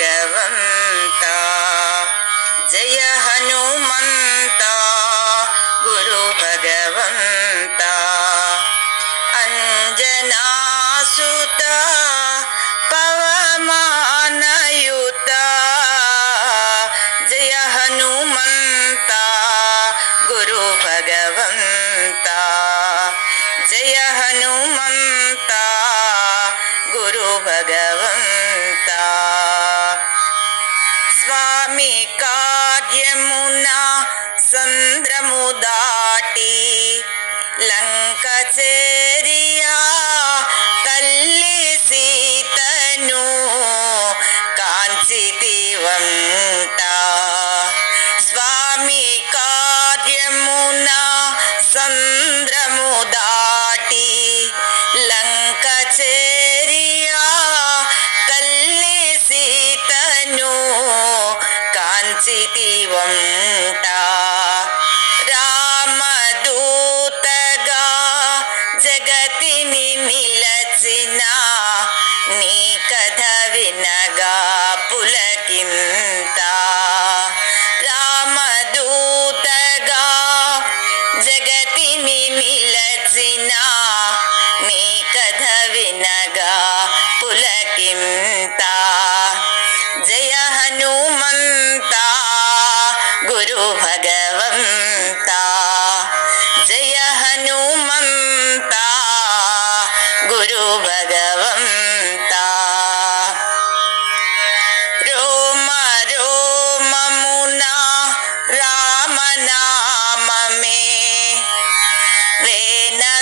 భగవంత జయ హనుమంత గురు భగవంత అంజనాసుత పవమానయుత జయ హనుమంత గురు భగవంత జయ హనుమంత గురు భగవంత స్వామి కార్యమున సంద్రము దాటి లంక చేరియా తల్లి సీతను కాంచితివంట స్వామి కార్యమున సంద్రము దాటి లంక చేరియా తల్లి సీతను కాంచితివంట రామదూతగా జగతిని నిలచిన నీ కథ వినగా పులకింత రామదూతగా జగతిని నిలచిన నీ కథ వినగా పులకింత జయ హనుమంత గురు భగవంత జయ హనుమంత గురు భగవంత రోమ రోమమున రామనామమే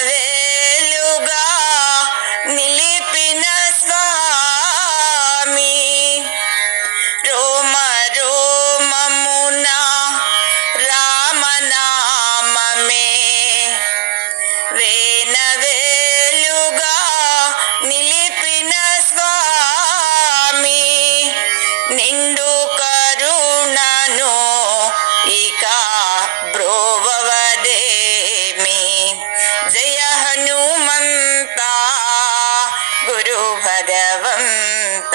వేనవేలుగా నిలిపిన స్వామి రోమ రోమమున రామనామమే వేనవేలుగా నిలిపిన స్వామి నిండు కరుణను ఇక బ్రోవదేమి జయ హనుమంత గురు భగవంత